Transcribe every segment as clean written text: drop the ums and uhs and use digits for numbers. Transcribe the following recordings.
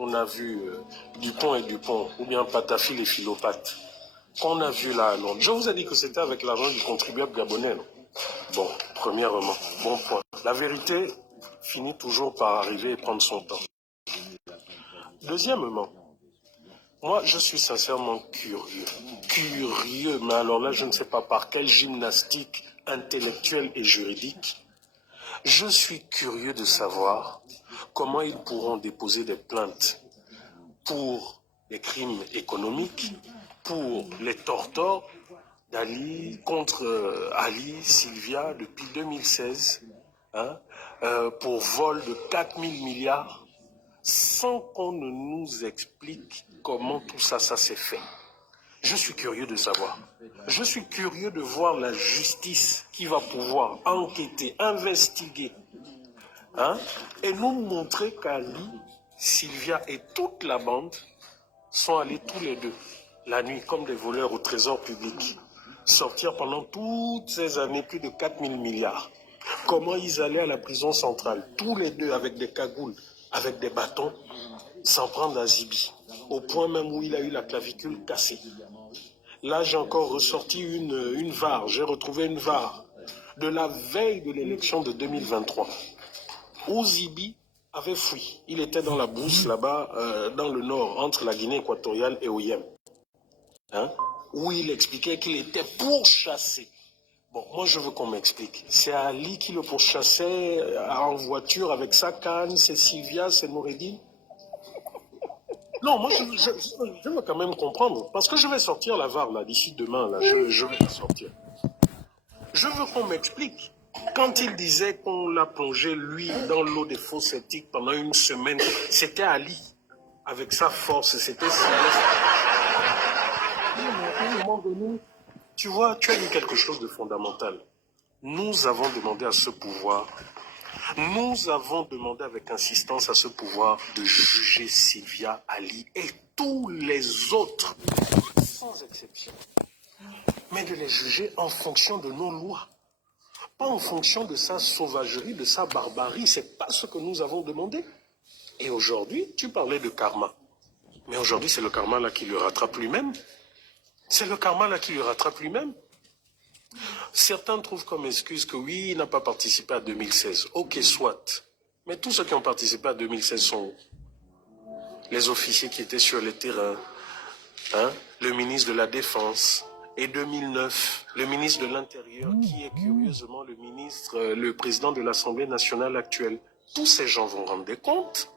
on a vu Dupont et Dupont, ou bien Patafil et Philopathe, qu'on a vu là à Londres. Je vous ai dit que c'était avec l'argent du contribuable gabonais. Non? Bon, premièrement, bon point. La vérité finit toujours par arriver et prendre son temps. Deuxièmement, moi, je suis sincèrement curieux. Curieux, mais alors là, je ne sais pas par quelle gymnastique intellectuelle et juridique. Je suis curieux de savoir comment ils pourront déposer des plaintes pour les crimes économiques, pour les tortors d'Ali contre Ali, Sylvia, depuis 2016, hein, pour vol de 4000 milliards, sans qu'on ne nous explique comment tout ça s'est fait. Je suis curieux de savoir. Je suis curieux de voir la justice qui va pouvoir enquêter, investiguer, hein, et nous montrer qu'Ali, Sylvia et toute la bande sont allés tous les deux, la nuit, comme des voleurs au trésor public, sortir pendant toutes ces années plus de 4000 milliards. Comment ils allaient à la prison centrale, tous les deux avec des cagoules, avec des bâtons, s'en prendre à Zibi, au point même où il a eu la clavicule cassée. Là, j'ai encore ressorti une VAR, j'ai retrouvé une VAR de la veille de l'élection de 2023, où Zibi avait fui. Il était dans la brousse là-bas, dans le nord, entre la Guinée équatoriale et Oyem, hein, où il expliquait qu'il était pourchassé. Bon, moi je veux qu'on m'explique. C'est Ali qui le pourchassait en voiture avec sa canne, c'est Sylvia, c'est Noureddin. Non, moi je veux quand même comprendre, parce que je vais sortir la VAR là, d'ici demain, là, je vais la sortir. Je veux qu'on m'explique. Quand il disait qu'on l'a plongé, lui, dans l'eau des faux sceptiques pendant une semaine, c'était Ali, avec sa force, c'était Sylvia. À un moment donné, tu vois, tu as dit quelque chose de fondamental. Nous avons demandé à ce pouvoir, nous avons demandé avec insistance à ce pouvoir de juger Sylvia, Ali et tous les autres, sans exception, mais de les juger en fonction de nos lois, pas en fonction de sa sauvagerie, de sa barbarie. C'est pas ce que nous avons demandé. Et aujourd'hui, tu parlais de karma, mais aujourd'hui c'est le karma là qui le rattrape lui-même. C'est le karma là qui le rattrape lui-même. Certains trouvent comme excuse que oui, il n'a pas participé à 2016. Ok, soit. Mais tous ceux qui ont participé à 2016 sont les officiers qui étaient sur le terrain, hein, le ministre de la Défense, et 2009, le ministre de l'Intérieur, qui est curieusement le président de l'Assemblée nationale actuelle. Tous ces gens vont rendre des comptes.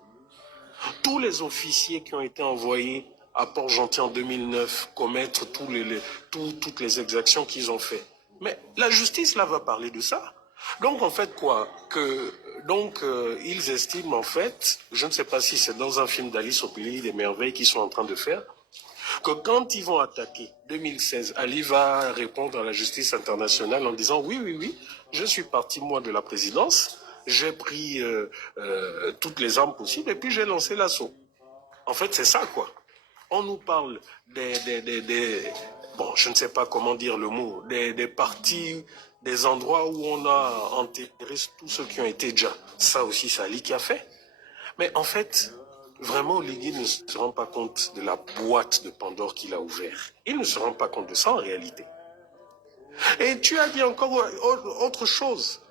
Tous les officiers qui ont été envoyés à Port-Gentil en 2009 commettre toutes les exactions qu'ils ont fait. Mais la justice, là, va parler de ça. Donc, en fait, quoi? Ils estiment, en fait, je ne sais pas si c'est dans un film d'Alice au Pays des Merveilles qu'ils sont en train de faire, que quand ils vont attaquer 2016, Ali va répondre à la justice internationale en disant oui, oui, oui, je suis parti, moi, de la présidence, j'ai pris toutes les armes possibles et puis j'ai lancé l'assaut. En fait, c'est ça, quoi. On nous parle bon, je ne sais pas comment dire le mot, des parties, des endroits où on a enterré tous ceux qui ont été déjà. Ça aussi, c'est Ali qui a fait. Mais en fait, vraiment, Oligui ne se rend pas compte de la boîte de Pandore qu'il a ouverte. Il ne se rend pas compte de ça en réalité. Et tu as dit encore autre chose,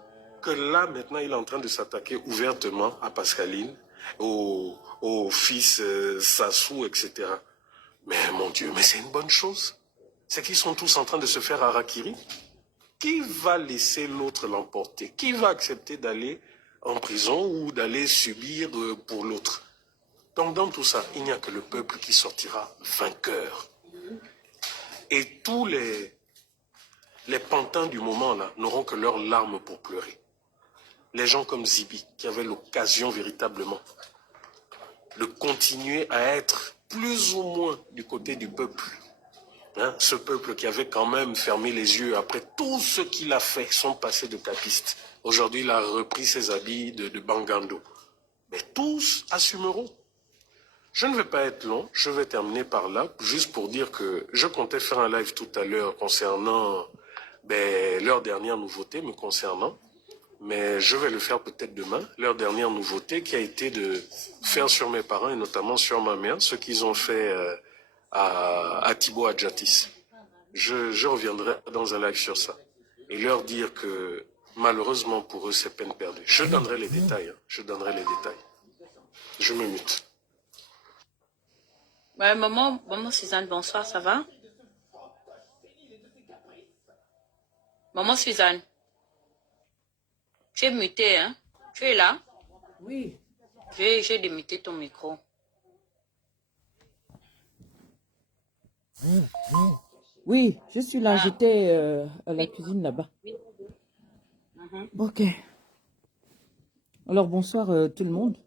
que là, maintenant, il est en train de s'attaquer ouvertement à Pascaline, au fils Sassou, etc. Mais mon Dieu, mais c'est une bonne chose. C'est qu'ils sont tous en train de se faire harakiri. Qui va laisser l'autre l'emporter? Qui va accepter d'aller en prison ou d'aller subir pour l'autre? Donc dans tout ça, il n'y a que le peuple qui sortira vainqueur. Et tous les pantins du moment là n'auront que leurs larmes pour pleurer. Les gens comme Zibi, qui avaient l'occasion véritablement de continuer à être plus ou moins du côté du peuple. Hein, ce peuple qui avait quand même fermé les yeux après tout ce qu'il a fait, son passé de capiste. Aujourd'hui, il a repris ses habits de Bangando. Mais tous assumeront. Je ne vais pas être long, je vais terminer par là, juste pour dire que je comptais faire un live tout à l'heure concernant leur dernière nouveauté me concernant. Mais je vais le faire peut-être demain. Leur dernière nouveauté qui a été de faire sur mes parents et notamment sur ma mère ce qu'ils ont fait à Thibaut Adjatis. Je reviendrai dans un live sur ça et leur dire que malheureusement pour eux c'est peine perdue. Je donnerai les détails. Hein. Je donnerai les détails. Je me mute. Ouais, maman Suzanne, bonsoir, ça va? Maman Suzanne, tu es mutée, hein? Tu es là? Oui. J'ai démuté ton micro. Oui, je suis là, j'étais à la cuisine là-bas. Ok. Alors bonsoir tout le monde.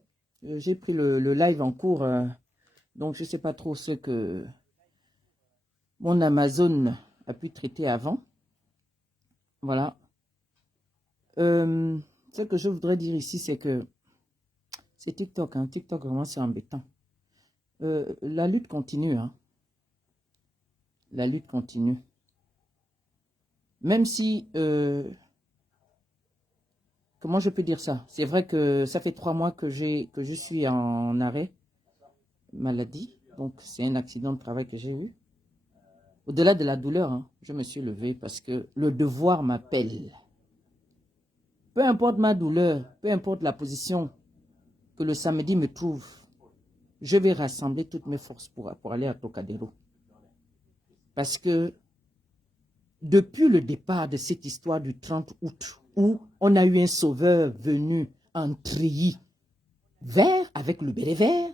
J'ai pris le live en cours, donc je ne sais pas trop ce que mon Amazon a pu traiter avant. Voilà. Ce que je voudrais dire ici, c'est que c'est TikTok. Hein. TikTok, vraiment, c'est embêtant. La lutte continue. Hein. La lutte continue. Même si... comment je peux dire ça? C'est vrai que ça fait 3 mois que je suis en arrêt maladie. Donc, c'est un accident de travail que j'ai eu. Au-delà de la douleur, hein, je me suis levé parce que le devoir m'appelle. Peu importe ma douleur, peu importe la position que le samedi me trouve, je vais rassembler toutes mes forces pour aller à Tocadéro. Parce que depuis le départ de cette histoire du 30 août, où on a eu un sauveur venu en treillis vert, avec le béret vert,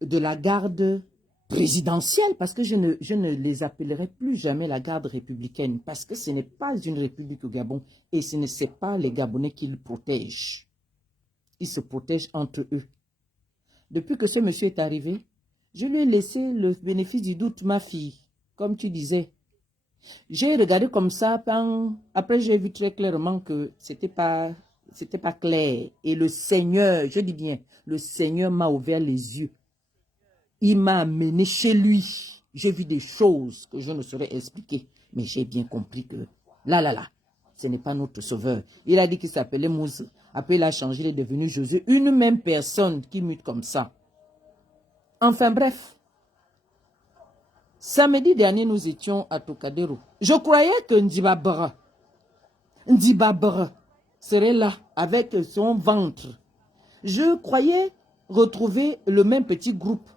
de la garde présidentielle, parce que je ne les appellerai plus jamais la garde républicaine, parce que ce n'est pas une république au Gabon, et ce ne sont pas les Gabonais qui le protègent. Ils se protègent entre eux. Depuis que ce monsieur est arrivé, je lui ai laissé le bénéfice du doute, ma fille, comme tu disais. J'ai regardé comme ça, après j'ai vu très clairement que c'était pas clair. Et le Seigneur, je dis bien, le Seigneur m'a ouvert les yeux. Il m'a amené chez lui. J'ai vu des choses que je ne saurais expliquer. Mais j'ai bien compris que là, ce n'est pas notre sauveur. Il a dit qu'il s'appelait Mousse. Après, il a changé, il est devenu Josué. Une même personne qui mute comme ça. Enfin bref. Samedi dernier, nous étions à Tocadéro. Je croyais que Ndibabra serait là avec son ventre. Je croyais retrouver le même petit groupe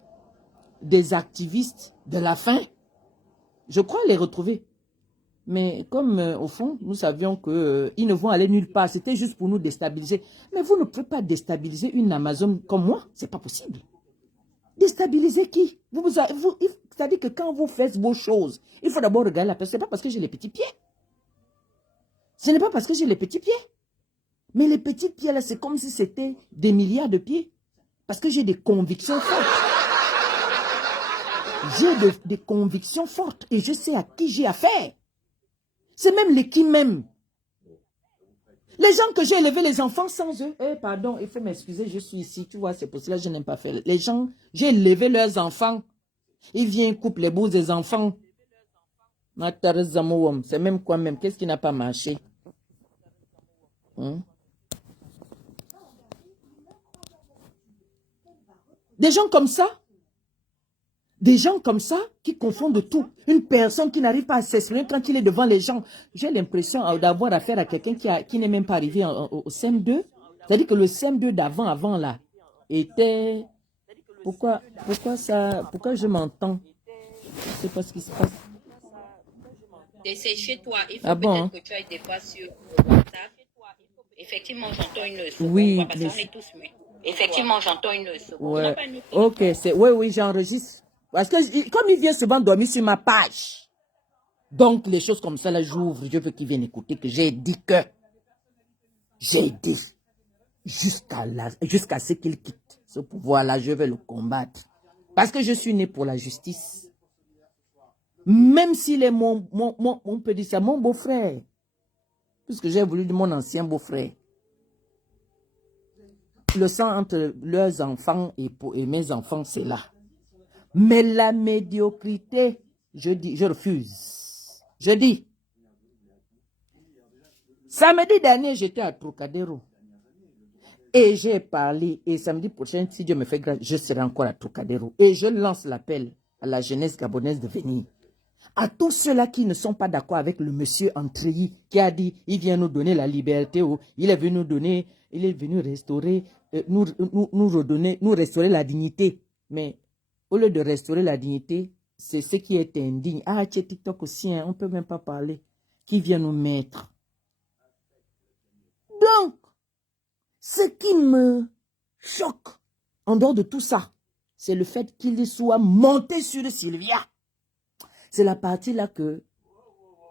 des activistes de la faim. Je crois les retrouver. Mais comme au fond, nous savions qu'ils ne vont aller nulle part. C'était juste pour nous déstabiliser. Mais vous ne pouvez pas déstabiliser une Amazon comme moi. C'est pas possible. Déstabiliser qui? C'est-à-dire que quand vous faites vos choses, il faut d'abord regarder la personne. Ce n'est pas parce que j'ai les petits pieds. Ce n'est pas parce que j'ai les petits pieds. Mais les petits pieds là, c'est comme si c'était des milliards de pieds. Parce que j'ai des convictions fortes. J'ai des convictions fortes et je sais à qui j'ai affaire. C'est même les qui m'aiment. Les gens que j'ai élevés, les enfants sans eux. Pardon, il faut m'excuser, je suis ici. Tu vois, c'est pour cela que je n'aime pas faire. Les gens, j'ai élevé leurs enfants. Ils viennent couper les bouts des enfants. C'est même quoi même? Qu'est-ce qui n'a pas marché? Des gens comme ça. Des gens comme ça qui confondent tout. Une personne qui n'arrive pas à s'exprimer quand il est devant les gens. J'ai l'impression d'avoir affaire à quelqu'un qui n'est même pas arrivé au CM2. C'est-à-dire que le CM2 avant là, était... Pourquoi je m'entends? Je ne sais pas ce qui se passe. C'est chez toi. Il faut bon, peut-être que tu ailles des fois sur WhatsApp. Effectivement, j'entends une seconde. Oui, parce qu'on est tous muets. Effectivement, j'entends une seconde. Ouais. Ok, oui, j'enregistre. Parce que comme il vient souvent dormir sur ma page, donc les choses comme ça, là, j'ouvre, je veux qu'il vienne écouter que j'ai dit jusqu'à ce qu'il quitte ce pouvoir-là, je vais le combattre. Parce que je suis né pour la justice. Même s'il est on peut dire ça, mon beau-frère. Puisque j'ai voulu de mon ancien beau-frère. Le sang entre leurs enfants et mes enfants, c'est là. Mais la médiocrité, je refuse. Je dis, Samedi dernier, j'étais à Trocadéro. Et j'ai parlé. Et samedi prochain, si Dieu me fait grâce, je serai encore à Trocadéro. Et je lance l'appel à la jeunesse gabonaise de venir. À tous ceux-là qui ne sont pas d'accord avec le monsieur Antreyi qui a dit, il vient nous donner la liberté, il est venu nous donner, il est venu restaurer, nous restaurer la dignité. Mais au lieu de restaurer la dignité, c'est ce qui est indigne. Ah, tu es TikTok aussi, hein, on ne peut même pas parler. Qui vient nous mettre? Donc, ce qui me choque, en dehors de tout ça, c'est le fait qu'il soit monté sur Sylvia. C'est la partie là que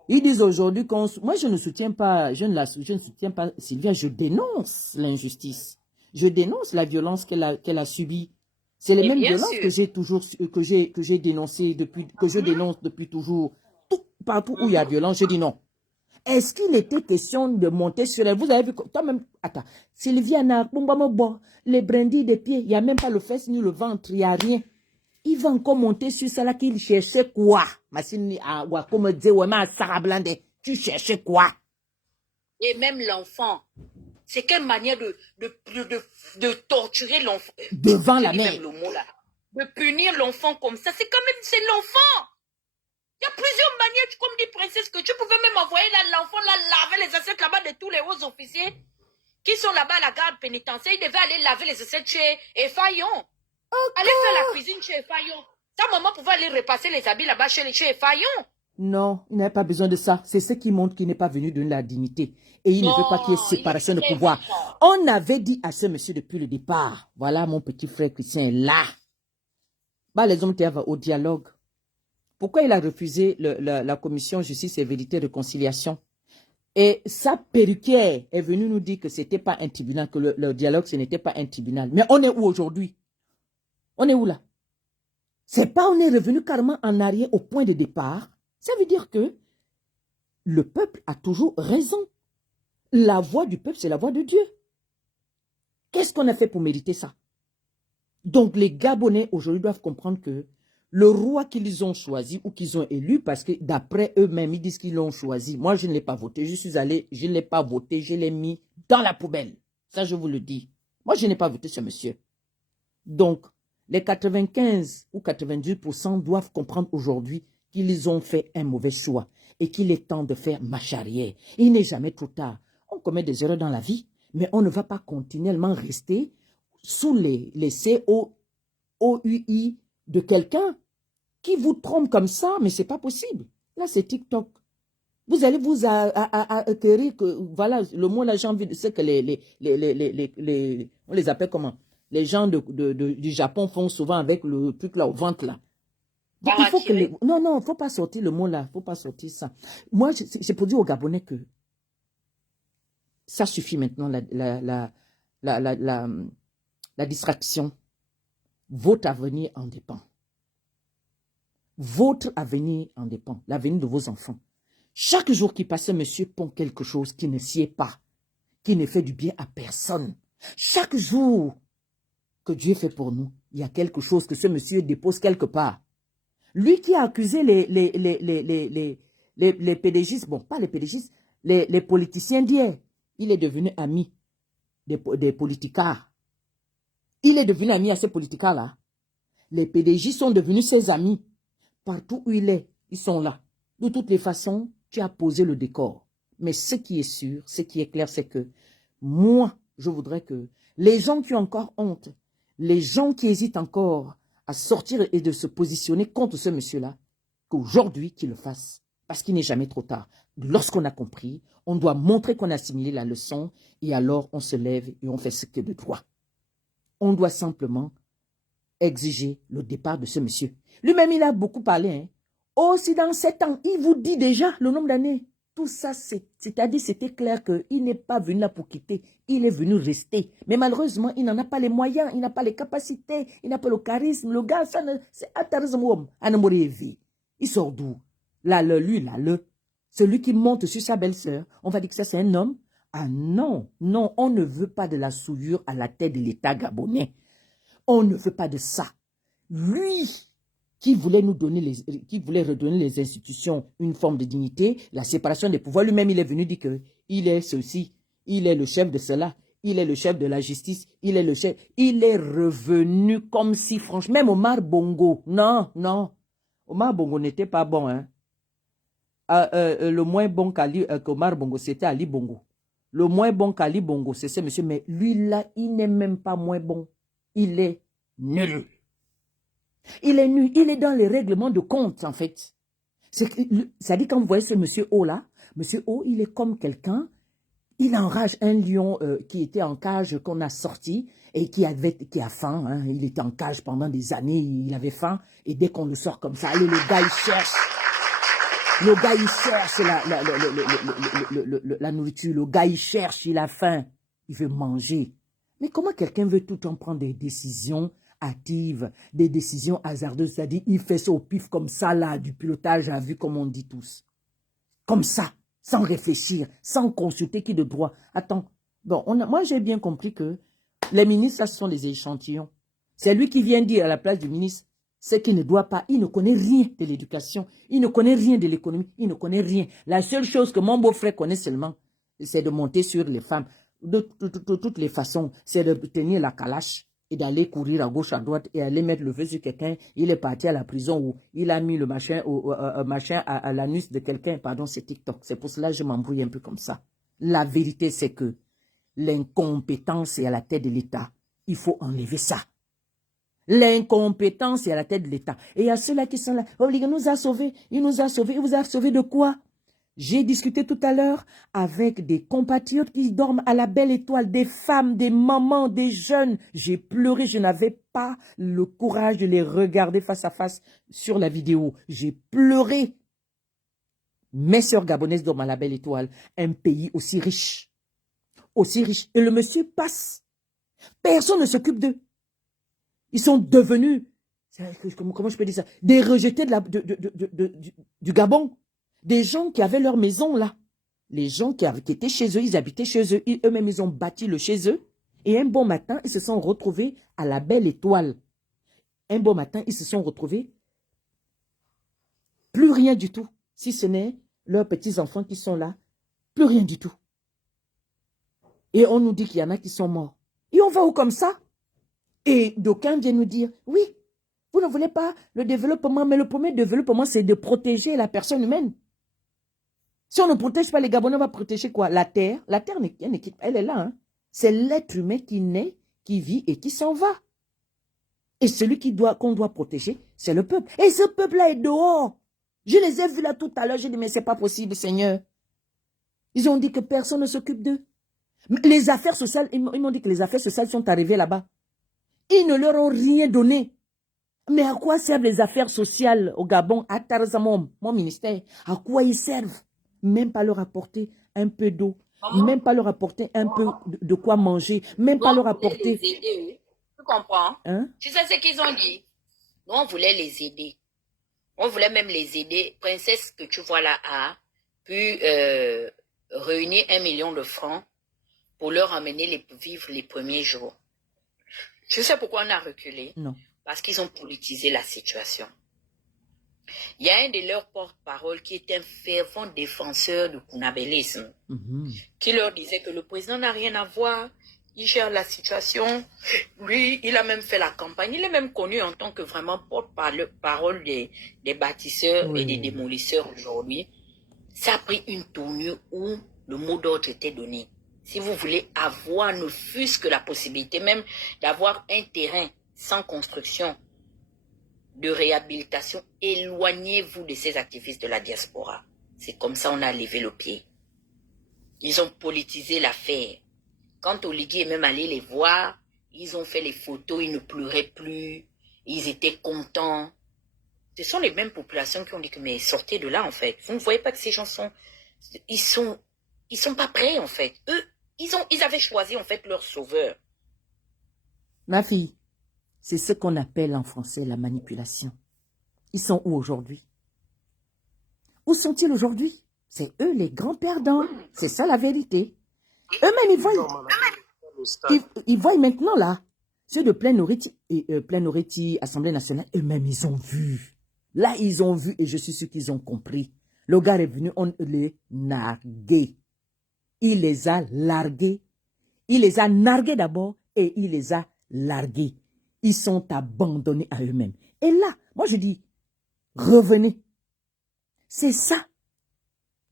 ils disent aujourd'hui qu'on... Moi, je ne soutiens pas, je ne soutiens pas Sylvia, je dénonce l'injustice. Je dénonce la violence qu'elle a subie. C'est les mêmes violences que j'ai toujours, que j'ai dénoncées depuis, que je dénonce depuis toujours. Partout où il y a violence, je dis non. Est-ce qu'il était question de monter sur elle? Vous avez vu, toi-même, attends, Sylvia n'a les brindilles des pieds, il n'y a même pas le fesse ni le ventre, il n'y a rien. Il va encore monter sur ça là qu'il cherchait quoi? Tu cherchais quoi? Et même l'enfant. C'est quelle manière de torturer l'enfant. Devant la mère. Le mot, là. De punir l'enfant comme ça. C'est quand même, c'est l'enfant. Il y a plusieurs manières, comme dit Princesse, que tu pouvais même envoyer l'enfant là, laver les assiettes là-bas de tous les hauts officiers qui sont là-bas à la garde pénitentiaire. Ils devaient aller laver les assiettes chez Effayon. Aller faire la cuisine chez Effayon. Ta maman pouvait aller repasser les habits là-bas chez Effayon. Non, il n'avait pas besoin de ça. C'est ce qui montre qu'il n'est pas venu donner la dignité. Et il ne veut pas qu'il y ait séparation de pouvoir. On avait dit à ce monsieur depuis le départ, voilà mon petit frère Christian est là. Bah, les hommes étaient au dialogue. Pourquoi il a refusé la commission justice et vérité réconciliation? Et sa perruquière est venue nous dire que ce n'était pas un tribunal, que le dialogue, ce n'était pas un tribunal. Mais on est où aujourd'hui? On est où là? C'est pas on est revenu carrément en arrière au point de départ. Ça veut dire que le peuple a toujours raison. La voix du peuple, c'est la voix de Dieu. Qu'est-ce qu'on a fait pour mériter ça? Donc les Gabonais aujourd'hui doivent comprendre que le roi qu'ils ont choisi ou qu'ils ont élu, parce que d'après eux-mêmes, ils disent qu'ils l'ont choisi. Moi, je ne l'ai pas voté. Je suis allé, je ne l'ai pas voté, je l'ai mis dans la poubelle. Ça, je vous le dis. Moi, je n'ai pas voté ce monsieur. Donc, les 95 ou 98% doivent comprendre aujourd'hui qu'ils ont fait un mauvais choix et qu'il est temps de faire marche arrière. Il n'est jamais trop tard. On commet des erreurs dans la vie, mais on ne va pas continuellement rester sous les COUI de quelqu'un qui vous trompe comme ça, mais ce n'est pas possible. Là, c'est TikTok. Vous allez vous acquérir que, voilà, le mot là, j'ai envie de dire que on les appelle comment? Les gens du Japon font souvent avec le truc là au ventre là. Donc, il faut que non, il ne faut pas sortir le mot là, il ne faut pas sortir ça. Moi, c'est pour dire aux Gabonais que ça suffit maintenant, la distraction. Votre avenir en dépend. Votre avenir en dépend. L'avenir de vos enfants. Chaque jour qui passe, monsieur pond quelque chose qui ne sied pas, qui ne fait du bien à personne. Chaque jour que Dieu fait pour nous, il y a quelque chose que ce monsieur dépose quelque part. Lui qui a accusé les PDGistes, bon, pas les PDGistes, les politiciens d'hier, il est devenu ami des politicards. Il est devenu ami à ces politicards-là. Les PDG sont devenus ses amis. Partout où il est, ils sont là. De toutes les façons, tu as posé le décor. Mais ce qui est sûr, ce qui est clair, c'est que moi, je voudrais que les gens qui ont encore honte, les gens qui hésitent encore à sortir et de se positionner contre ce monsieur-là, qu'aujourd'hui, qu'ils le fassent. Parce qu'il n'est jamais trop tard. Lorsqu'on a compris, on doit montrer qu'on a assimilé la leçon et alors on se lève et on fait ce que de droit. On doit simplement exiger le départ de ce monsieur. Lui-même, il a beaucoup parlé. Hein. Aussi dans 7 ans, il vous dit déjà le nombre d'années. Tout ça, c'est-à-dire c'était clair qu'il n'est pas venu là pour quitter. Il est venu rester. Mais malheureusement, il n'en a pas les moyens, il n'a pas les capacités, il n'a pas le charisme. Le gars, c'est atarisme. Il sort d'où? Celui qui monte sur sa belle-sœur, on va dire que ça, c'est un homme. Ah non, non, on ne veut pas de la souillure à la tête de l'État gabonais. On ne veut pas de ça. Lui, qui voulait nous donner qui voulait redonner les institutions une forme de dignité, la séparation des pouvoirs. Lui-même, il est venu dire que il est ceci, il est le chef de cela, il est le chef de la justice, il est le chef. Il est revenu comme si, franchement, même Omar Bongo, non, Omar Bongo n'était pas bon, hein. Le moins bon qu'Omar Bongo, c'était Ali Bongo. Le moins bon qu'Ali Bongo, c'est ce monsieur, mais lui là, il n'est même pas moins bon. Il est nul. Il est nul, il est dans les règlements de compte, en fait. Ça dit, quand vous voyez ce monsieur O là, monsieur O, il est comme quelqu'un, il enrage un lion qui était en cage, qu'on a sorti, et qui a faim, hein. Il était en cage pendant des années, il avait faim, et dès qu'on le sort comme ça, allez, le gars, il cherche. Le gars, il cherche la nourriture, le gars, il cherche, il a faim, il veut manger. Mais comment quelqu'un veut tout le temps prendre des décisions hâtives, des décisions hasardeuses, c'est-à-dire il fait ça au pif comme ça, là, du pilotage à vue, comme on dit tous. Comme ça, sans réfléchir, sans consulter qui de droit. Attends, bon, moi j'ai bien compris que les ministres, ça, ce sont des échantillons. C'est lui qui vient dire à la place du ministre, c'est qu'il ne doit pas, il ne connaît rien de l'éducation, il ne connaît rien de l'économie, il ne connaît rien. La seule chose que mon beau-frère connaît seulement, c'est de monter sur les femmes. De toutes les façons, c'est de tenir la calache et d'aller courir à gauche, à droite et aller mettre le feu sur quelqu'un. Il est parti à la prison où il a mis le machin, à l'anus de quelqu'un. Pardon, c'est TikTok. C'est pour cela que je m'embrouille un peu comme ça. La vérité, c'est que l'incompétence est à la tête de l'État. Il faut enlever ça. L'incompétence est à la tête de l'État. Et il y a ceux-là qui sont là. Oh, il nous a sauvés. Il nous a sauvés. Il vous a sauvés de quoi? J'ai discuté tout à l'heure avec des compatriotes qui dorment à la belle étoile, des femmes, des mamans, des jeunes. J'ai pleuré, je n'avais pas le courage de les regarder face à face sur la vidéo. J'ai pleuré. Mes sœurs gabonaises dorment à la belle étoile, un pays aussi riche. Aussi riche. Et le monsieur passe. Personne ne s'occupe d'eux. Ils sont devenus, comment je peux dire ça, des rejetés du Gabon. Des gens qui avaient leur maison là. Les gens qui étaient chez eux, ils habitaient chez eux. Eux-mêmes, ils ont bâti le chez eux. Et un bon matin, ils se sont retrouvés à la belle étoile. Un bon matin, ils se sont retrouvés plus rien du tout. Si ce n'est leurs petits-enfants qui sont là. Plus rien du tout. Et on nous dit qu'il y en a qui sont morts. Et on va où comme ça? Et d'aucuns viennent nous dire, oui, vous ne voulez pas le développement, mais le premier développement, c'est de protéger la personne humaine. Si on ne protège pas les Gabonais, on va protéger quoi? La terre. La terre, elle est là. Hein. C'est l'être humain qui naît, qui vit et qui s'en va. Et celui qu'on doit protéger, c'est le peuple. Et ce peuple-là est dehors. Je les ai vus là tout à l'heure. J'ai dit, mais c'est pas possible, Seigneur. Ils ont dit que personne ne s'occupe d'eux. Les affaires sociales, ils m'ont dit que les affaires sociales sont arrivées là-bas. Ils ne leur ont rien donné. Mais à quoi servent les affaires sociales au Gabon, à Tarzamom, mon ministère? À quoi ils servent? Même pas leur apporter un peu d'eau, même pas leur apporter un peu de quoi manger, même pas leur apporter... Les aider, tu comprends? Hein? Tu sais ce qu'ils ont dit? Nous, on voulait les aider. On voulait même les aider. Princesse que tu vois là a pu réunir 1 million de francs pour leur amener vivre les premiers jours. Tu sais pourquoi on a reculé? Non. Parce qu'ils ont politisé la situation. Il y a un de leurs porte-parole qui est un fervent défenseur du kunabélisme, qui leur disait que le président n'a rien à voir, il gère la situation. Lui, il a même fait la campagne, il est même connu en tant que vraiment porte-parole des bâtisseurs et des démolisseurs aujourd'hui. Ça a pris une tournure où le mot d'ordre était donné. Si vous voulez avoir, ne fût-ce que la possibilité même d'avoir un terrain sans construction, de réhabilitation, éloignez-vous de ces activistes de la diaspora. C'est comme ça on a levé le pied. Ils ont politisé l'affaire. Quand Oligui est même allé les voir, ils ont fait les photos, ils ne pleuraient plus, ils étaient contents. Ce sont les mêmes populations qui ont dit que mais sortez de là en fait. Vous ne voyez pas que ces gens ils sont pas prêts en fait. Eux, ils avaient choisi en fait leur sauveur. Ma fille, c'est ce qu'on appelle en français la manipulation. Ils sont où aujourd'hui? Où sont-ils aujourd'hui? C'est eux les grands perdants. C'est ça la vérité. Eux-mêmes, ils voient maintenant là, ceux de Plein Oriti, Assemblée nationale, eux-mêmes, ils ont vu. Là, ils ont vu et je suis sûr qu'ils ont compris. Le gars est venu, on les nargué. Il les a largués. Il les a nargués d'abord et il les a largués. Ils sont abandonnés à eux-mêmes. Et là, moi je dis, revenez. C'est ça,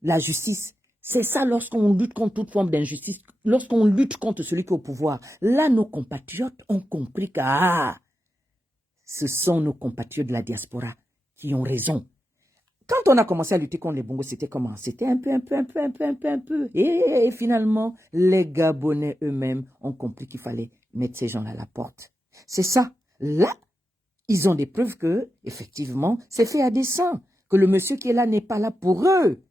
la justice. C'est ça lorsqu'on lutte contre toute forme d'injustice, lorsqu'on lutte contre celui qui est au pouvoir. Là, nos compatriotes ont compris que ce sont nos compatriotes de la diaspora qui ont raison. Quand on a commencé à lutter contre les Bongos, c'était comment? C'était un peu. Et finalement, les Gabonais eux-mêmes ont compris qu'il fallait mettre ces gens à la porte. C'est ça. Là, ils ont des preuves que, effectivement, c'est fait à dessein. Que le monsieur qui est là n'est pas là pour eux.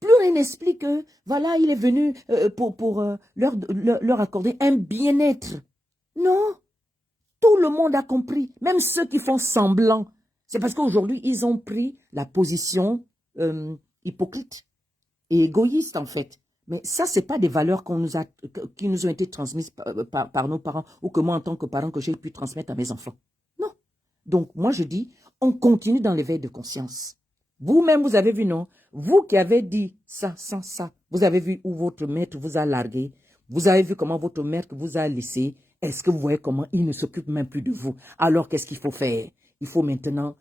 Plus rien n'explique que, voilà, il est venu pour leur accorder un bien-être. Non. Tout le monde a compris. Même ceux qui font semblant. C'est parce qu'aujourd'hui, ils ont pris la position hypocrite et égoïste, en fait. Mais ça, ce n'est pas des valeurs qui nous ont été transmises par nos parents ou que moi, en tant que parent, que j'ai pu transmettre à mes enfants. Non. Donc, moi, je dis, on continue dans l'éveil de conscience. Vous-même, vous avez vu, non? Vous qui avez dit ça, vous avez vu où votre maître vous a largué. Vous avez vu comment votre maître vous a laissé. Est-ce que vous voyez comment il ne s'occupe même plus de vous? Alors, qu'est-ce qu'il faut faire? Il faut maintenant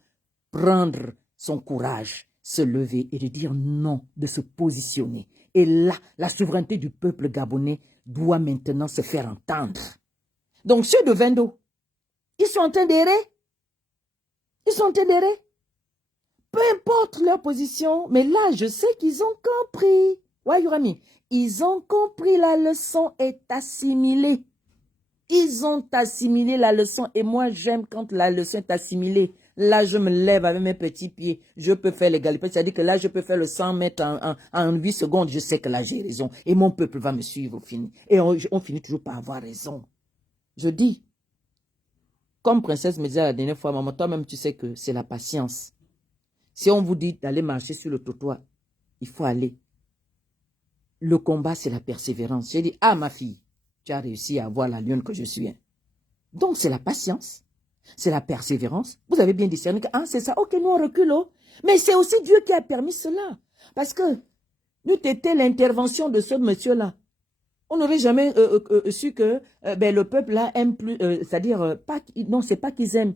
prendre son courage, se lever et de dire non, de se positionner. Et là, la souveraineté du peuple gabonais doit maintenant se faire entendre. Donc ceux de Vendo, ils sont en train d'errer. Ils sont en train d'errer. Peu importe leur position, mais là, je sais qu'ils ont compris. Ouais, Yourami, ils ont compris, la leçon est assimilée. Ils ont assimilé la leçon et moi, j'aime quand la leçon est assimilée. Là, je me lève avec mes petits pieds. Je peux faire les galipettes. C'est-à-dire que là, je peux faire le 100 mètres en 8 secondes. Je sais que là, j'ai raison. Et mon peuple va me suivre au fini. Et on finit toujours par avoir raison. Je dis, comme Princesse me disait la dernière fois, maman, toi-même, tu sais que c'est la patience. Si on vous dit d'aller marcher sur le trottoir, il faut aller. Le combat, c'est la persévérance. J'ai dit, ah, ma fille, tu as réussi à avoir la lionne que je suis. Donc, c'est la patience. C'est la persévérance. Vous avez bien discerné que, c'est ça, ok, nous on recule. Oh. Mais c'est aussi Dieu qui a permis cela. Parce que, nous t'étais l'intervention de ce monsieur-là. On n'aurait jamais su que le peuple là aime plus, c'est-à-dire, non, c'est pas qu'ils aiment.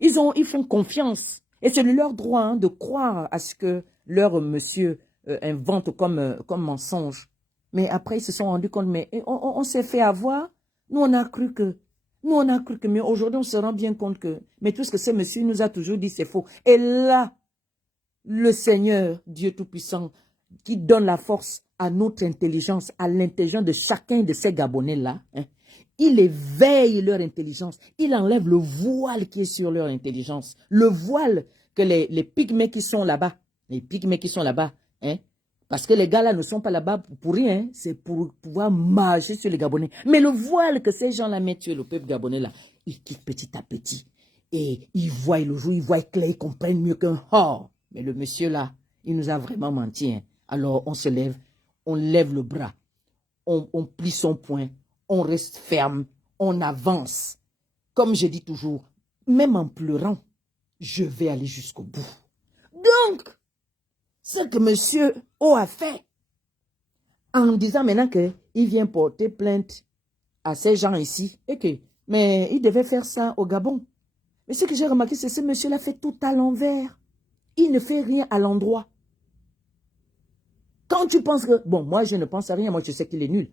Ils font confiance. Et c'est leur droit de croire à ce que leur monsieur invente comme mensonge. Mais après, ils se sont rendus compte, mais on s'est fait avoir. Nous, on a cru que, mais aujourd'hui, on se rend bien compte que, mais tout ce que ce monsieur nous a toujours dit, c'est faux. Et là, le Seigneur, Dieu Tout-Puissant, qui donne la force à notre intelligence, à l'intelligence de chacun de ces Gabonais-là, il éveille leur intelligence. Il enlève le voile qui est sur leur intelligence. Le voile que les pygmées qui sont là-bas, parce que les gars là ne sont pas là-bas pour rien, c'est pour pouvoir marcher sur les Gabonais. Mais le voile que ces gens-là mettent sur le peuple gabonais là, ils quittent petit à petit. Et ils voient le jour, ils voient clair, ils comprennent mieux qu'un Mais le monsieur là, il nous a vraiment menti. Alors on se lève, on lève le bras, on plie son poing, on reste ferme, on avance. Comme je dis toujours, même en pleurant, je vais aller jusqu'au bout. Donc, ce que monsieur O a fait, en disant maintenant qu'il vient porter plainte à ces gens ici, mais il devait faire ça au Gabon. Mais ce que j'ai remarqué, c'est que ce monsieur-là fait tout à l'envers. Il ne fait rien à l'endroit. Quand tu penses que, bon, moi je ne pense à rien, moi je sais qu'il est nul.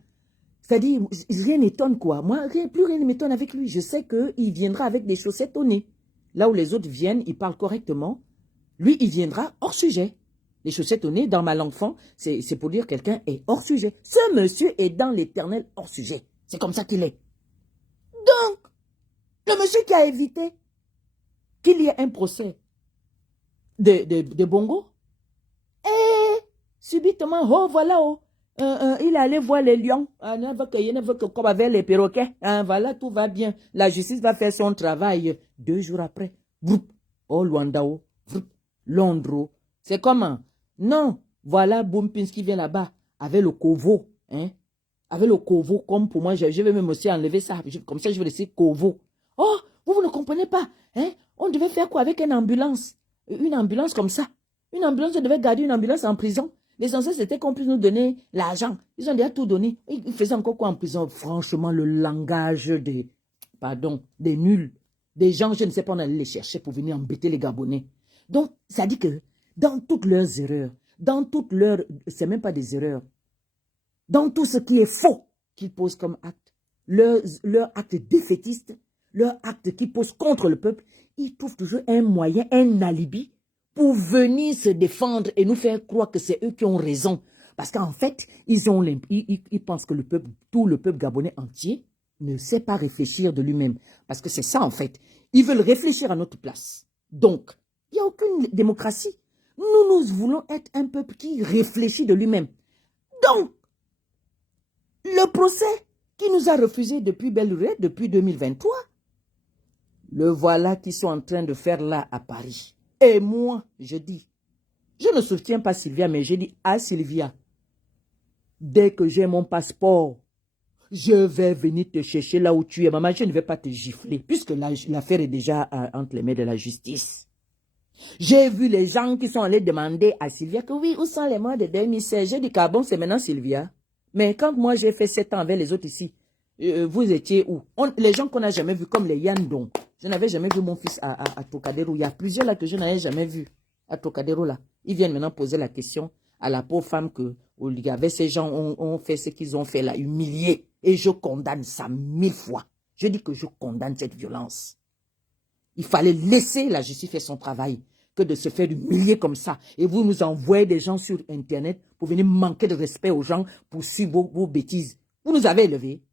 C'est-à-dire, rien n'étonne quoi. Moi, plus rien ne m'étonne avec lui. Je sais qu'il viendra avec des chaussettes au nez. Là où les autres viennent, ils parlent correctement. Lui, il viendra hors sujet. Les chaussettes au nez, dans ma langue fond, c'est pour dire quelqu'un est hors sujet. Ce monsieur est dans l'éternel hors sujet. C'est comme ça qu'il est. Donc, le monsieur qui a évité qu'il y ait un procès de Bongo, et subitement, voilà, il allait voir les lions. Il ne veut que comme avec les perroquets. Voilà, tout va bien. La justice va faire son travail. 2 jours après, Luandao, Londres. C'est comment? Non, voilà Boumpins qui vient là-bas avec le Kovo. Avec le Kovo, comme pour moi, je vais même aussi enlever ça. Comme ça, je vais laisser Kovo. Oh, vous ne comprenez pas. On devait faire quoi avec une ambulance? une ambulance comme ça. Une ambulance, je devais garder une ambulance en prison. Les ancêtres étaient qu'on puisse nous donner l'argent. Ils ont déjà tout donné. Ils faisaient encore quoi en prison? Franchement, le langage des nuls. Des gens, je ne sais pas, on allait les chercher pour venir embêter les Gabonais. Donc, ça dit que dans toutes leurs erreurs, c'est même pas des erreurs, dans tout ce qui est faux qu'ils posent comme acte, leur acte défaitiste, leur acte qui pose contre le peuple, ils trouvent toujours un moyen, un alibi pour venir se défendre et nous faire croire que c'est eux qui ont raison. Parce qu'en fait, ils pensent que tout le peuple gabonais entier ne sait pas réfléchir de lui-même. Parce que c'est ça, en fait. Ils veulent réfléchir à notre place. Donc, il n'y a aucune démocratie. Nous voulons être un peuple qui réfléchit de lui-même. Donc, le procès qui nous a refusé depuis belle lurette, depuis 2023, le voilà qu'ils sont en train de faire là à Paris. Et moi, je dis, je ne soutiens pas Sylvia, mais je dis à Sylvia, dès que j'ai mon passeport, je vais venir te chercher là où tu es. Maman, je ne vais pas te gifler, puisque l'affaire est déjà entre les mains de la justice. J'ai vu les gens qui sont allés demander à Sylvia que oui, où sont les morts de 2016? J'ai dit qu'à bon, c'est maintenant Sylvia. Mais quand moi j'ai fait 7 ans avec les autres ici, vous étiez où? Les gens qu'on n'a jamais vus, comme les Yandong. Je n'avais jamais vu mon fils à Trocadéro. Il y a plusieurs là que je n'avais jamais vu à Trocadéro là. Ils viennent maintenant poser la question à la pauvre femme que ces gens ont fait ce qu'ils ont fait là, humilié. Et je condamne ça 1000 fois. Je dis que je condamne cette violence. Il fallait laisser la justice faire son travail que de se faire humilier comme ça. Et vous nous envoyez des gens sur Internet pour venir manquer de respect aux gens pour suivre vos bêtises. Vous nous avez élevés.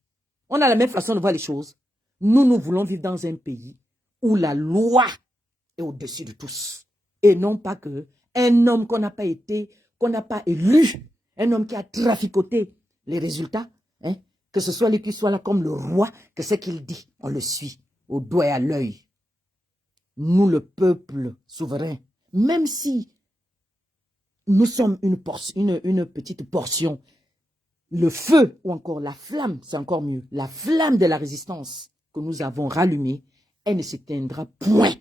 On a la même façon de voir les choses. Nous voulons vivre dans un pays où la loi est au-dessus de tous. Et non pas que un homme qu'on n'a pas élu, un homme qui a traficoté les résultats, hein, que ce soit lui qui soit là comme le roi, que ce qu'il dit, on le suit au doigt et à l'œil. Nous, le peuple souverain, même si nous sommes une petite portion, le feu ou encore la flamme, c'est encore mieux, la flamme de la résistance que nous avons rallumée, elle ne s'éteindra point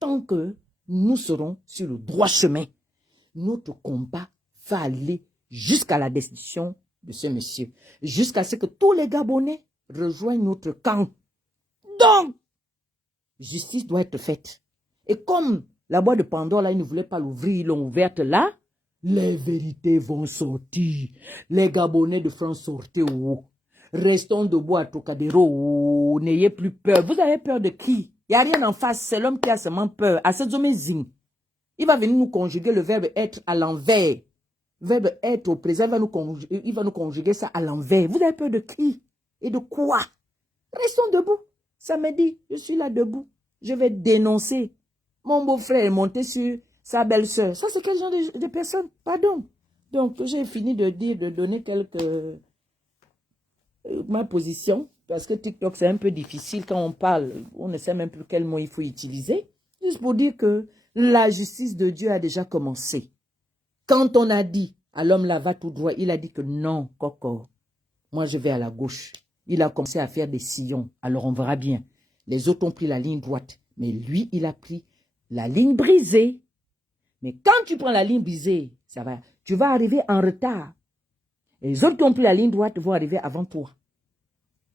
tant que nous serons sur le droit chemin. Notre combat va aller jusqu'à la destitution de ce monsieur, jusqu'à ce que tous les Gabonais rejoignent notre camp. Donc, justice doit être faite. Et comme la boîte de Pandore, là, ils ne voulaient pas l'ouvrir, ils l'ont ouverte là, les vérités vont sortir. Les Gabonais de France, sortez où? Restons debout à Trocadéro. N'ayez plus peur. Vous avez peur de qui? Il n'y a rien en face. C'est l'homme qui a seulement peur. Zing. Il va venir nous conjuguer le verbe être à l'envers. Le verbe être au présent, il va nous conjuguer ça à l'envers. Vous avez peur de qui? Et de quoi? Restons debout. Samedi, je suis là debout. Je vais dénoncer. Mon beau-frère est monté sur sa belle-sœur. Ça, c'est quel genre de personne? Pardon. Donc, j'ai fini de donner ma position. Parce que TikTok, c'est un peu difficile quand on parle. On ne sait même plus quel mot il faut utiliser. Juste pour dire que la justice de Dieu a déjà commencé. Quand on a dit à l'homme là, va tout droit, il a dit que non, Coco. Moi, je vais à la gauche. Il a commencé à faire des sillons. Alors, on verra bien. Les autres ont pris la ligne droite. Mais lui, il a pris la ligne brisée. Mais quand tu prends la ligne brisée, ça va. Tu vas arriver en retard. Et les autres qui ont pris la ligne droite vont arriver avant toi.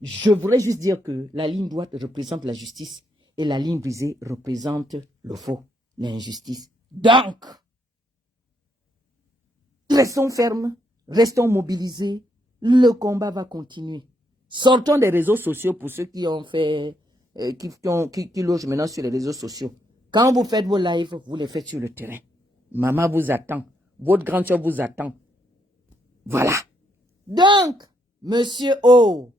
Je voudrais juste dire que la ligne droite représente la justice et la ligne brisée représente le faux, l'injustice. Donc, restons fermes, restons mobilisés. Le combat va continuer. Sortons des réseaux sociaux pour ceux qui ont fait, qui logent maintenant sur les réseaux sociaux. Quand vous faites vos lives, vous les faites sur le terrain. Maman vous attend. Votre grande soeur vous attend. Voilà. Donc, monsieur O,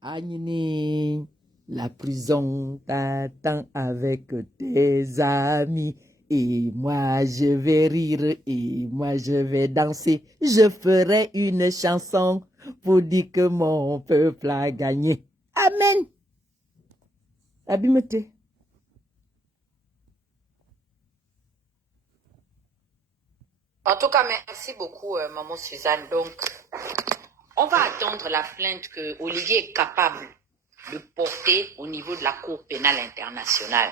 Agnini, la prison t'attend avec tes amis. Et moi, je vais rire et moi, je vais danser. Je ferai une chanson pour dire que mon peuple a gagné. Amen. Abimete. En tout cas, merci beaucoup, maman Suzanne. Donc, on va attendre la plainte que Olivier est capable de porter au niveau de la Cour pénale internationale.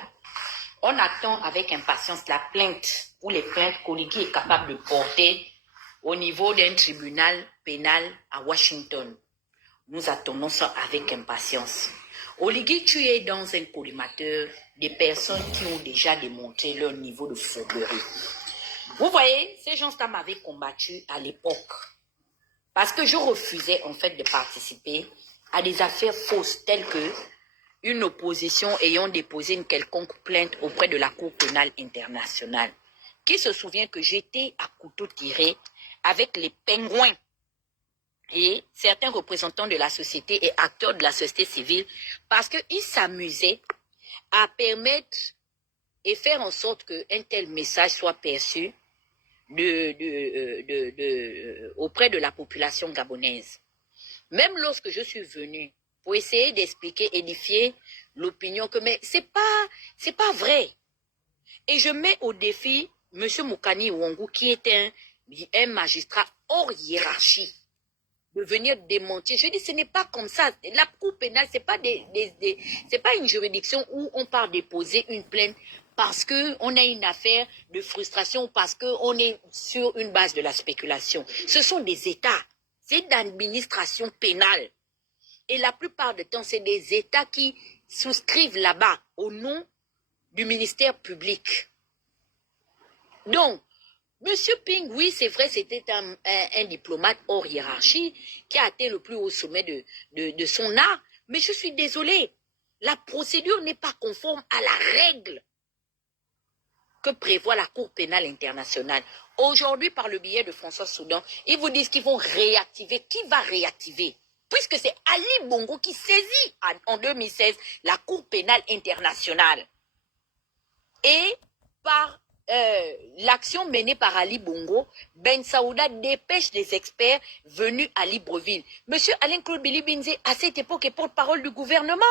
On attend avec impatience la plainte ou les plaintes qu'Oligui est capable de porter au niveau d'un tribunal pénal à Washington. Nous attendons ça avec impatience. Oligui, tu es dans un collimateur des personnes qui ont déjà démontré leur niveau de fourberie. Vous voyez, ces gens-là m'avaient combattu à l'époque parce que je refusais en fait de participer à des affaires fausses telles que une opposition ayant déposé une quelconque plainte auprès de la Cour pénale internationale. Qui se souvient que j'étais à couteau tiré avec les pingouins et certains représentants de la société et acteurs de la société civile parce qu'ils s'amusaient à permettre et faire en sorte qu'un tel message soit perçu auprès de la population gabonaise. Même lorsque je suis venue pour essayer d'expliquer, édifier l'opinion que mais c'est pas vrai. Et je mets au défi M. Moukani Ouangou, qui est un magistrat hors hiérarchie, de venir démentir. Je dis, ce n'est pas comme ça. La Cour pénale, c'est pas c'est pas une juridiction où on part déposer une plainte parce qu'on a une affaire de frustration, parce qu'on est sur une base de la spéculation. Ce sont des États. C'est d'administration pénale. Et la plupart du temps, c'est des États qui souscrivent là-bas au nom du ministère public. Donc, M. Ping, oui, c'est vrai, c'était un diplomate hors hiérarchie qui a atteint le plus haut sommet de son art. Mais je suis désolée, la procédure n'est pas conforme à la règle que prévoit la Cour pénale internationale. Aujourd'hui, par le biais de François Soudan, ils vous disent qu'ils vont réactiver. Qui va réactiver? Puisque c'est Ali Bongo qui saisit en 2016 la Cour pénale internationale. Et par l'action menée par Ali Bongo, Ben Saouda dépêche des experts venus à Libreville. Monsieur Alain-Claude Bilibinze, à cette époque, est porte-parole du gouvernement.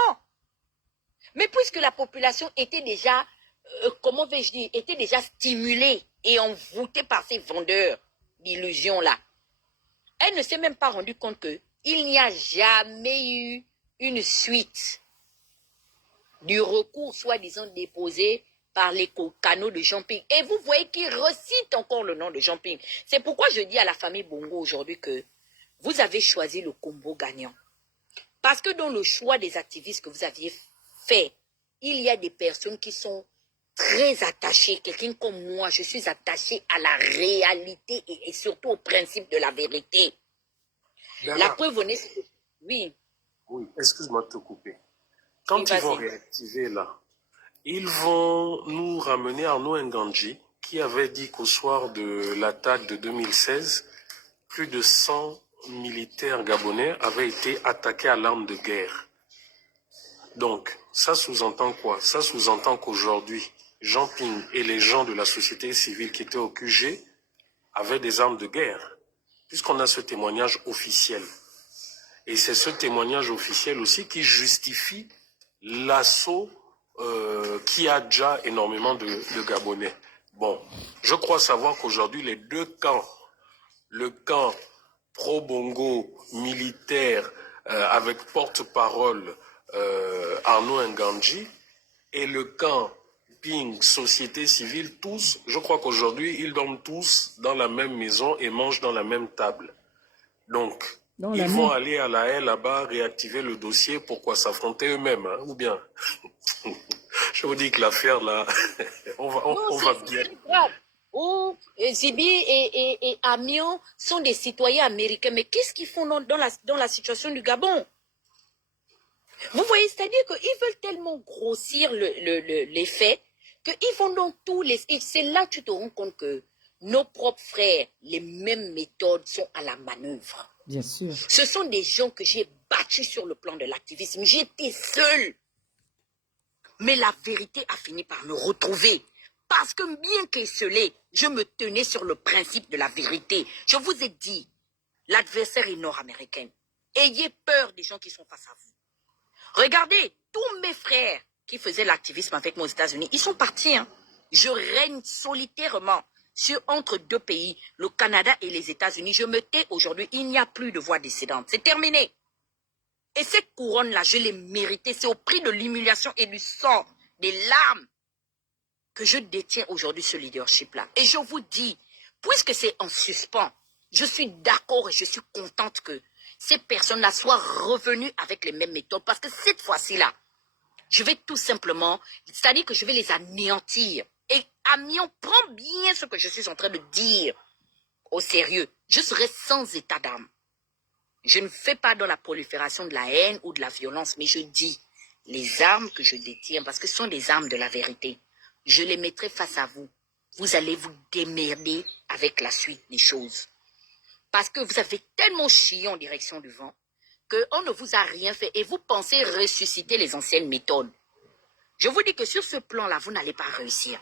Mais puisque la population était déjà, comment vais-je dire, était déjà stimulée et envoûtée par ces vendeurs d'illusions-là, elle ne s'est même pas rendue compte qu'il n'y a jamais eu une suite du recours soi-disant déposé par les canaux de Jean Ping. Et vous voyez qu'il recite encore le nom de Jean Ping. C'est pourquoi je dis à la famille Bongo aujourd'hui que vous avez choisi le combo gagnant. Parce que dans le choix des activistes que vous aviez fait, il y a des personnes qui sont très attachées. Quelqu'un comme moi, je suis attaché à la réalité et surtout au principe de la vérité. La preuve en est... Oui. Oui, excuse-moi de te couper. Quand ils vont réactiver là, ils vont nous ramener Arnaud Ngandji, qui avait dit qu'au soir de l'attaque de 2016, plus de 100 militaires gabonais avaient été attaqués à l'arme de guerre. Donc, ça sous-entend quoi? Ça sous-entend qu'aujourd'hui, Jean Ping et les gens de la société civile qui étaient au QG avaient des armes de guerre, puisqu'on a ce témoignage officiel. Et c'est ce témoignage officiel aussi qui justifie l'assaut qui a déjà énormément de Gabonais. Bon, je crois savoir qu'aujourd'hui, les deux camps, le camp pro-Bongo militaire avec porte-parole Arnaud Ngandji et le camp Ping, société civile, tous, je crois qu'aujourd'hui, ils dorment tous dans la même maison et mangent dans la même table. Donc, ils vont aller à la haie là-bas, réactiver le dossier, pourquoi s'affronter eux-mêmes, hein, ou bien je vous dis que l'affaire là, on va bien. Où Zibi et Amion sont des citoyens américains, mais qu'est-ce qu'ils font dans la situation du Gabon? Vous voyez, c'est-à-dire qu'ils veulent tellement grossir les faits qu'ils vont dans tous les... Et c'est là que tu te rends compte que nos propres frères, les mêmes méthodes sont à la manœuvre. Bien sûr. Ce sont des gens que j'ai battus sur le plan de l'activisme. J'étais seul. Mais la vérité a fini par me retrouver. Parce que bien qu'esselé, je me tenais sur le principe de la vérité. Je vous ai dit, l'adversaire est nord-américain. Ayez peur des gens qui sont face à vous. Regardez, tous mes frères qui faisaient l'activisme avec moi aux États-Unis, ils sont partis. Hein. Je règne solitairement entre deux pays, le Canada et les États-Unis. Je me tais aujourd'hui, il n'y a plus de voix dissidente. C'est terminé. Et ces couronnes-là, je les méritais. C'est au prix de l'humiliation et du sang, des larmes. que je détiens aujourd'hui ce leadership-là. Et je vous dis, puisque c'est en suspens, je suis d'accord et je suis contente que ces personnes-là soient revenues avec les mêmes méthodes. Parce que cette fois-ci-là, je vais tout simplement, c'est-à-dire que je vais les anéantir. Et Amion, prends bien ce que je suis en train de dire au sérieux. Je serai sans état d'âme. Je ne fais pas dans la prolifération de la haine ou de la violence, mais je dis les armes que je détiens, parce que ce sont des armes de la vérité. Je les mettrai face à vous. Vous allez vous démerder avec la suite des choses. Parce que vous avez tellement chié en direction du vent qu'on ne vous a rien fait et vous pensez ressusciter les anciennes méthodes. Je vous dis que sur ce plan-là, vous n'allez pas réussir.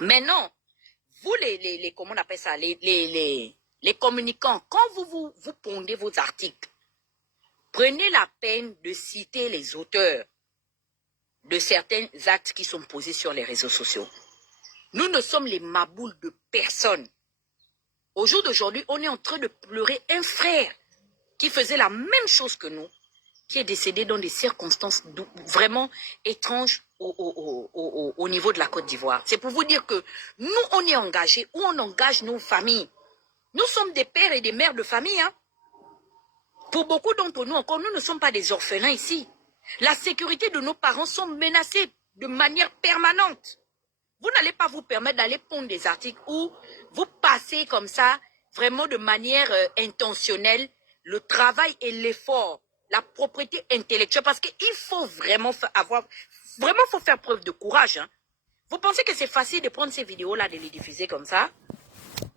Maintenant, vous comment on appelle ça, les communicants, quand vous pondez vos articles, prenez la peine de citer les auteurs de certains actes qui sont posés sur les réseaux sociaux. Nous ne sommes les maboules de personne. Au jour d'aujourd'hui, on est en train de pleurer un frère qui faisait la même chose que nous, qui est décédé dans des circonstances vraiment étranges au niveau de la Côte d'Ivoire. C'est pour vous dire que nous, on est engagés, ou on engage nos familles. Nous sommes des pères et des mères de famille. Hein. Pour beaucoup d'entre nous encore, nous ne sommes pas des orphelins ici. La sécurité de nos parents sont menacées de manière permanente. Vous n'allez pas vous permettre d'aller pondre des articles où vous passez comme ça, vraiment de manière intentionnelle, le travail et l'effort, la propriété intellectuelle, parce qu'il faut vraiment faut faire preuve de courage. Hein. Vous pensez que c'est facile de prendre ces vidéos-là, de les diffuser comme ça?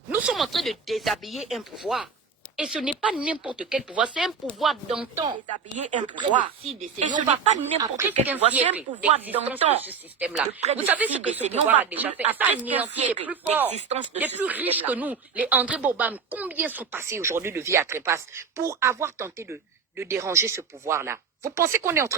Nous sommes en train de déshabiller un pouvoir. Et ce n'est pas n'importe quel pouvoir, c'est un pouvoir d'antan. Déshabiller un pouvoir. Et ce n'est pas n'importe quel pouvoir, c'est un pouvoir d'antan. Ce système-là. Vous savez ce que ce pouvoir a déjà fait? Ça anéantit les plus forts, les plus riches que nous. Les André Bobam, combien sont passés aujourd'hui de vie à trépasse pour avoir tenté de déranger ce pouvoir-là? Vous pensez qu'on est en train de